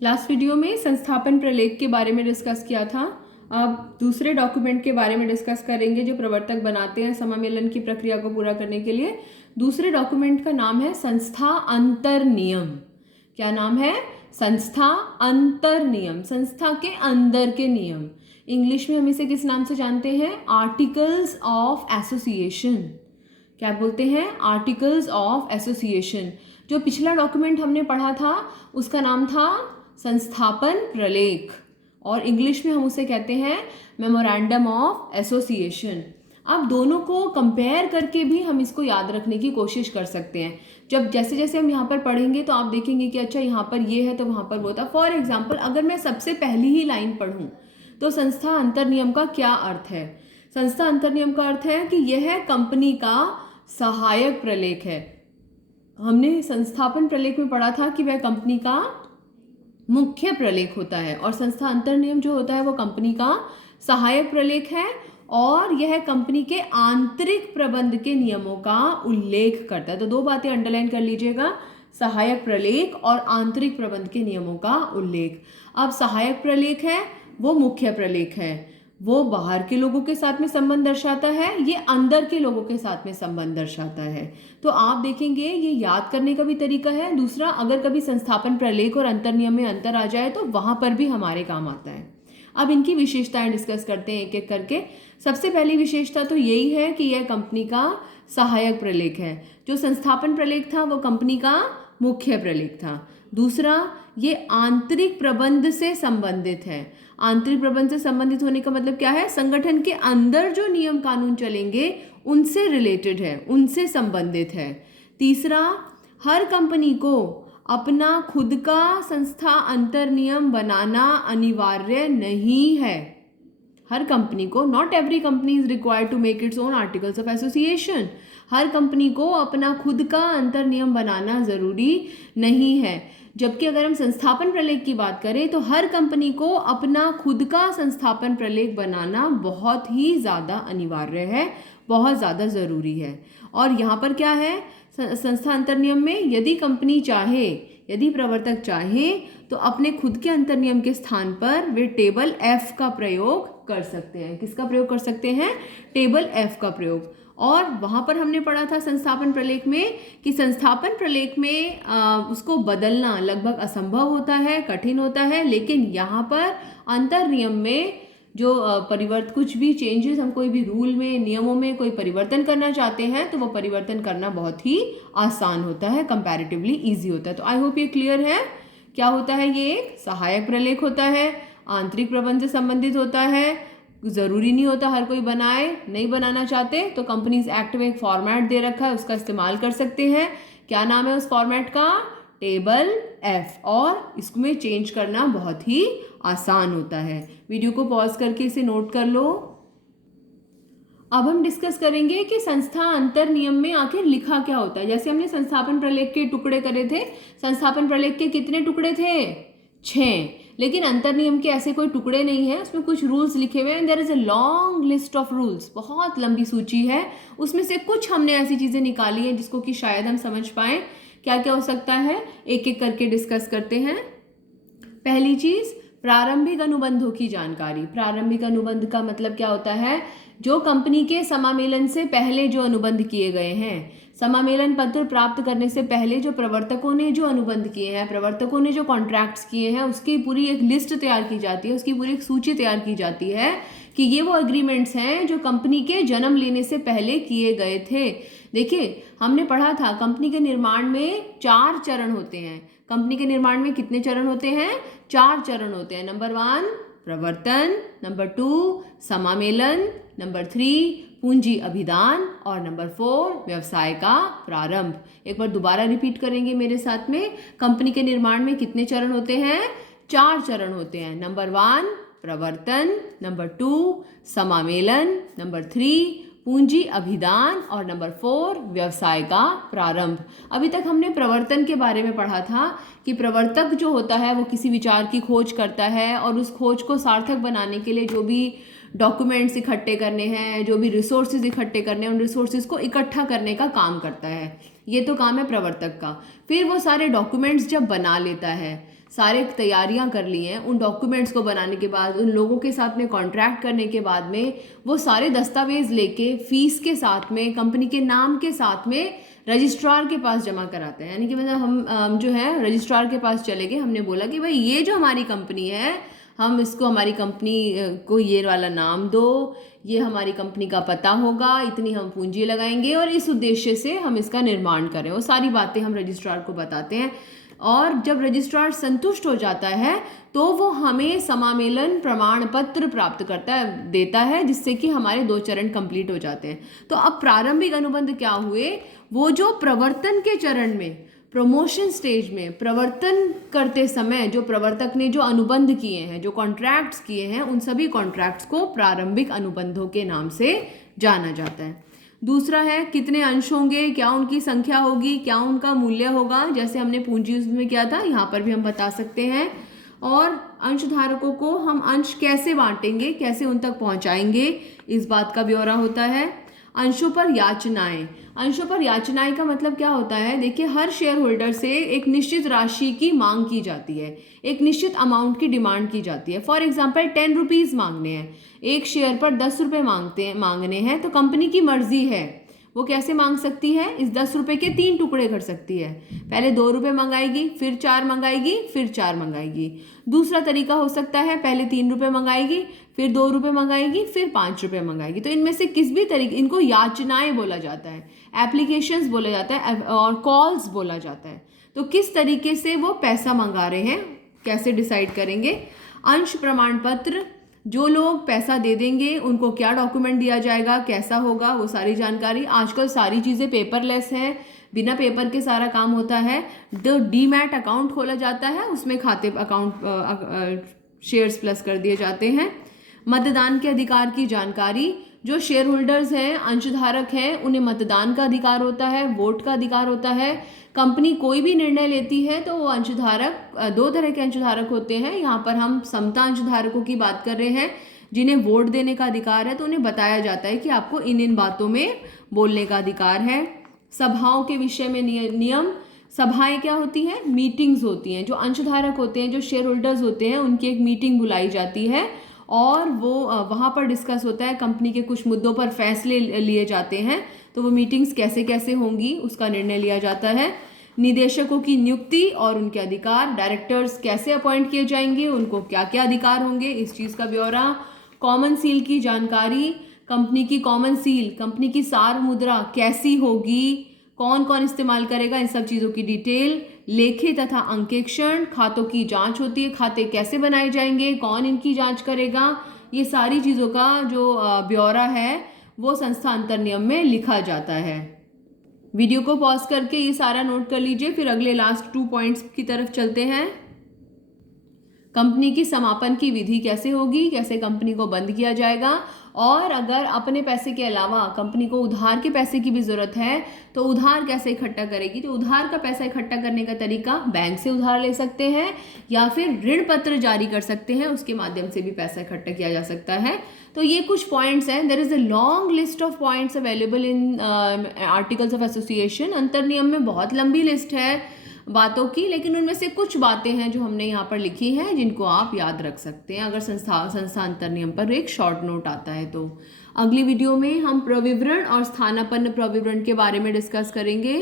Last video में संस्थापन प्रलेख के बारे में डिस्कस किया था। अब दूसरे डॉक्यूमेंट के बारे में डिस्कस करेंगे जो प्रवर्तक बनाते हैं समामेलन की प्रक्रिया को पूरा करने के लिए। दूसरे डॉक्यूमेंट का नाम है संस्था अंतर नियम। क्या नाम है? संस्था अंतर नियम, संस्था के अंदर के नियम। इंग्लिश में हम इसे किस नाम से जानते हैं? Articles of association. क्या बोलते हैं? Articles of association. जो पिछला डॉक्यूमेंट हमने पढ़ा था उसका नाम था संस्थापन प्रलेख और इंग्लिश में हम उसे कहते हैं मेमोरेंडम ऑफ एसोसिएशन। अब दोनों को कंपेयर करके भी हम इसको याद रखने की कोशिश कर सकते हैं। जब जैसे जैसे हम यहाँ पर पढ़ेंगे तो आप देखेंगे कि अच्छा यहाँ पर ये है तो वहाँ पर वो था। फॉर एग्जाम्पल अगर मैं सबसे पहली ही लाइन पढ़ूँ तो संस्था अंतर नियम का क्या अर्थ है? संस्था अंतर नियम का अर्थ है कि यह कंपनी का सहायक प्रलेख है। हमने संस्थापन प्रलेख में पढ़ा था कि वह कंपनी का मुख्य प्रलेख होता है और संस्था अंतर नियम जो होता है वो कंपनी का सहायक प्रलेख है और यह कंपनी के आंतरिक प्रबंध के नियमों का उल्लेख करता है। तो दो बातें अंडरलाइन कर लीजिएगा, सहायक प्रलेख और आंतरिक प्रबंध के नियमों का उल्लेख। अब सहायक प्रलेख है वो मुख्य प्रलेख है, वो बाहर के लोगों के साथ में संबंध दर्शाता है, ये अंदर के लोगों के साथ में संबंध दर्शाता है। तो आप देखेंगे ये याद करने का भी तरीका है। दूसरा, अगर कभी संस्थापन प्रलेख और अंतर नियम में अंतर आ जाए तो वहां पर भी हमारे काम आता है। अब इनकी विशेषताएं डिस्कस करते हैं एक एक करके। सबसे पहली विशेषता तो यही है कि यह कंपनी का सहायक प्रलेख है। जो संस्थापन प्रलेख था वो कंपनी का मुख्य प्रलेख था। दूसरा, ये आंतरिक प्रबंध से संबंधित है। आंतरिक प्रबंध से संबंधित होने का मतलब क्या है? संगठन के अंदर जो नियम कानून चलेंगे उनसे रिलेटेड है, उनसे संबंधित है। तीसरा, हर कंपनी को अपना खुद का संस्था अंतर नियम बनाना अनिवार्य नहीं है। हर कंपनी को, not every company is required to make its own articles of association. हर कंपनी को अपना खुद का अंतर नियम बनाना जरूरी नहीं है। जबकि अगर हम संस्थापन प्रलेख की बात करें तो हर कंपनी को अपना खुद का संस्थापन प्रलेख बनाना बहुत ही ज़्यादा अनिवार्य है, बहुत ज़्यादा ज़रूरी है। और यहाँ पर क्या है? संस्था अंतर नियम में यदि कंपनी चाहे, यदि प्रवर्तक चाहे तो अपने खुद के अंतर नियम के स्थान पर वे टेबल F का प्रयोग कर सकते हैं। किसका प्रयोग कर सकते हैं? टेबल F का प्रयोग। और वहाँ पर हमने पढ़ा था संस्थापन प्रलेख में कि संस्थापन प्रलेख में उसको बदलना लगभग असंभव होता है, कठिन होता है। लेकिन यहाँ पर अंतर नियम में जो कुछ भी चेंजेस, हम कोई भी रूल में, नियमों में कोई परिवर्तन करना चाहते हैं तो वो परिवर्तन करना बहुत ही आसान होता है, कंपैरेटिवली ईजी होता है। तो आई होप ये क्लियर है। क्या होता है? ये एक सहायक प्रलेख होता है, आंतरिक प्रबंध से संबंधित होता है। ज़रूरी नहीं होता हर कोई बनाए, नहीं बनाना चाहते तो कंपनीज एक्ट में एक फॉर्मेट दे रखा है, उसका इस्तेमाल कर सकते हैं। क्या नाम है उस फॉर्मेट का? Table F। और इसमें चेंज करना बहुत ही आसान होता है। वीडियो को पॉज करके इसे नोट कर लो। अब हम डिस्कस करेंगे कि संस्था अंतर नियम में आखिर लिखा क्या होता है। जैसे हमने संस्थापन प्रलेख के टुकड़े करे थे, संस्थापन प्रलेख के कितने टुकड़े थे? 6। लेकिन अंतर नियम के ऐसे कोई टुकड़े नहीं है, उसमें कुछ रूल्स लिखे हुए हैं। There is a long list of rules, बहुत लंबी सूची है। उसमें से कुछ हमने ऐसी चीजें निकाली हैं जिसको कि शायद हम समझ पाए। क्या क्या हो सकता है, एक एक करके डिस्कस करते हैं। पहली चीज, प्रारंभिक अनुबंधों की जानकारी। प्रारंभिक अनुबंध का मतलब क्या होता है? जो कंपनी के समामेलन से पहले जो अनुबंध किए गए हैं, समामेलन पत्र प्राप्त करने से पहले जो प्रवर्तकों ने जो अनुबंध किए हैं, प्रवर्तकों ने जो कॉन्ट्रैक्ट्स किए हैं, उसकी पूरी एक लिस्ट तैयार की जाती है, उसकी पूरी एक सूची तैयार की जाती है कि ये वो एग्रीमेंट्स हैं जो कंपनी के जन्म लेने से पहले किए गए थे। देखिए, हमने पढ़ा था कंपनी के निर्माण में 4 चरण होते हैं। कंपनी के निर्माण में कितने चरण होते हैं? 4 चरण होते हैं। नंबर 1 प्रवर्तन, नंबर 2 समामेलन, नंबर 3 पूंजी अभिदान और नंबर 4 व्यवसाय का प्रारंभ। एक बार दोबारा रिपीट करेंगे मेरे साथ में। कंपनी के निर्माण में कितने चरण होते हैं? 4 चरण होते हैं। नंबर 1 प्रवर्तन, नंबर 2 समामेलन, नंबर 3 पूंजी अभिदान और नंबर 4 व्यवसाय का प्रारंभ। अभी तक हमने प्रवर्तन के बारे में पढ़ा था कि प्रवर्तक जो होता है वो किसी विचार की खोज करता है और उस खोज को सार्थक बनाने के लिए जो भी डॉक्यूमेंट्स इकट्ठे करने हैं, जो भी रिसोर्सेज इकट्ठे करने हैं, उन रिसोर्सेज को इकट्ठा करने का काम करता है। ये तो काम है प्रवर्तक का। फिर वो सारे डॉक्यूमेंट्स जब बना लेता है सारे तैयारियां कर ली हैं, उन डॉक्यूमेंट्स को बनाने के बाद, उन लोगों के साथ में कॉन्ट्रैक्ट करने के बाद में वो सारे दस्तावेज लेके फीस के साथ में, कंपनी के नाम के साथ में रजिस्ट्रार के पास जमा कराते हैं। यानी कि मतलब हम जो है रजिस्ट्रार के पास चले गए, हमने बोला कि भाई ये जो हमारी कंपनी है, हम इसको हमारी कंपनी को ये वाला नाम दो, ये हमारी कंपनी का पता होगा, इतनी हम पूंजी लगाएंगे और इस उद्देश्य से हम इसका निर्माण करें। वो सारी बातें हम रजिस्ट्रार को बताते हैं और जब रजिस्ट्रार संतुष्ट हो जाता है तो वो हमें समामेलन प्रमाण पत्र प्राप्त देता है, जिससे कि हमारे 2 चरण कंप्लीट हो जाते हैं। तो अब प्रारंभिक अनुबंध क्या हुए, वो जो प्रवर्तन के चरण में, प्रमोशन स्टेज में प्रवर्तन करते समय जो प्रवर्तक ने जो अनुबंध किए हैं, जो कॉन्ट्रैक्ट्स किए हैं, उन सभी कॉन्ट्रैक्ट्स को प्रारंभिक अनुबंधों के नाम से जाना जाता है। दूसरा है कितने अंश होंगे, क्या उनकी संख्या होगी, क्या उनका मूल्य होगा, जैसे हमने पूंजी उसमें किया था, यहाँ पर भी हम बता सकते हैं। और अंशधारकों को हम अंश कैसे बांटेंगे, कैसे उन तक पहुँचाएंगे, इस बात का ब्यौरा होता है। अंशों पर याचनाएं, अंशों पर याचनाएं का मतलब क्या होता है, देखिए हर शेयर होल्डर से एक निश्चित राशि की मांग की जाती है, एक निश्चित अमाउंट की डिमांड की जाती है। फॉर एग्जांपल 10 रुपीज़ मांगने हैं, एक शेयर पर 10 रुपये मांगने हैं, तो कंपनी की मर्जी है वो कैसे मांग सकती है, इस 10 रुपये के 3 टुकड़े कर सकती है। पहले 2 रुपये मंगाएगी, फिर 4 मंगाएगी, फिर 4 मंगाएगी। दूसरा तरीका हो सकता है पहले 3 रुपये मंगाएगी, फिर 2 रुपये मंगाएगी, फिर 5 रुपये मंगाएगी। तो इनमें से किस भी तरीके, इनको याचनाएं बोला जाता है, एप्लीकेशंस बोला जाता है और कॉल्स बोला जाता है। तो किस तरीके से वो पैसा मंगा रहे हैं, कैसे डिसाइड करेंगे। अंश प्रमाण पत्र, जो लोग पैसा दे देंगे उनको क्या डॉक्यूमेंट दिया जाएगा, कैसा होगा, वो सारी जानकारी। आजकल सारी चीज़ें पेपरलेस हैं, बिना पेपर के सारा काम होता है। डीमैट अकाउंट खोला जाता है, उसमें खाते अकाउंट शेयर्स प्लस कर दिए जाते हैं। मतदान के अधिकार की जानकारी, जो शेयर होल्डर्स हैं, अंशधारक हैं, उन्हें मतदान का अधिकार होता है, वोट का अधिकार होता है। कंपनी कोई भी निर्णय लेती है तो वो अंशधारक, 2 तरह के अंशधारक होते हैं। यहाँ पर हम समता अंशधारकों की बात कर रहे हैं, जिन्हें वोट देने का अधिकार है, तो उन्हें बताया जाता है कि आपको इन बातों में बोलने का अधिकार है। सभाओं के विषय में नियम, सभाएं क्या होती हैं, मीटिंग्स होती हैं। जो अंशधारक होते हैं, जो शेयर होल्डर्स होते हैं, उनकी एक मीटिंग बुलाई जाती है और वो वहाँ पर डिस्कस होता है, कंपनी के कुछ मुद्दों पर फैसले लिए जाते हैं। तो वो मीटिंग्स कैसे कैसे होंगी उसका निर्णय लिया जाता है। निदेशकों की नियुक्ति और उनके अधिकार, डायरेक्टर्स कैसे अपॉइंट किए जाएंगे, उनको क्या क्या अधिकार होंगे, इस चीज़ का ब्यौरा। कॉमन सील की जानकारी, कंपनी की कॉमन सील, कंपनी की सार मुद्रा कैसी होगी, कौन कौन इस्तेमाल करेगा, इन सब चीज़ों की डिटेल। लेखे तथा अंकेक्षण, खातों की जांच होती है, खाते कैसे बनाए जाएंगे, कौन इनकी जांच करेगा, ये सारी चीज़ों का जो ब्यौरा है वो संस्था अंतर नियम में लिखा जाता है। वीडियो को पॉज करके ये सारा नोट कर लीजिए, फिर अगले लास्ट 2 पॉइंट्स की तरफ चलते हैं। कंपनी की समापन की विधि कैसे होगी, कैसे कंपनी को बंद किया जाएगा, और अगर अपने पैसे के अलावा कंपनी को उधार के पैसे की भी ज़रूरत है तो उधार कैसे इकट्ठा करेगी। तो उधार का पैसा इकट्ठा करने का तरीका, बैंक से उधार ले सकते हैं या फिर ऋण पत्र जारी कर सकते हैं, उसके माध्यम से भी पैसा इकट्ठा किया जा सकता है। तो ये कुछ पॉइंट्स हैं। There is a long list of points available in articles of association. अंतर नियम में बहुत लंबी लिस्ट है बातों की, लेकिन उनमें से कुछ बातें हैं जो हमने यहाँ पर लिखी हैं, जिनको आप याद रख सकते हैं अगर संस्था अंतर नियम पर एक शॉर्ट नोट आता है। तो अगली वीडियो में हम प्रविवरण और स्थानापन्न प्रविवरण के बारे में डिस्कस करेंगे।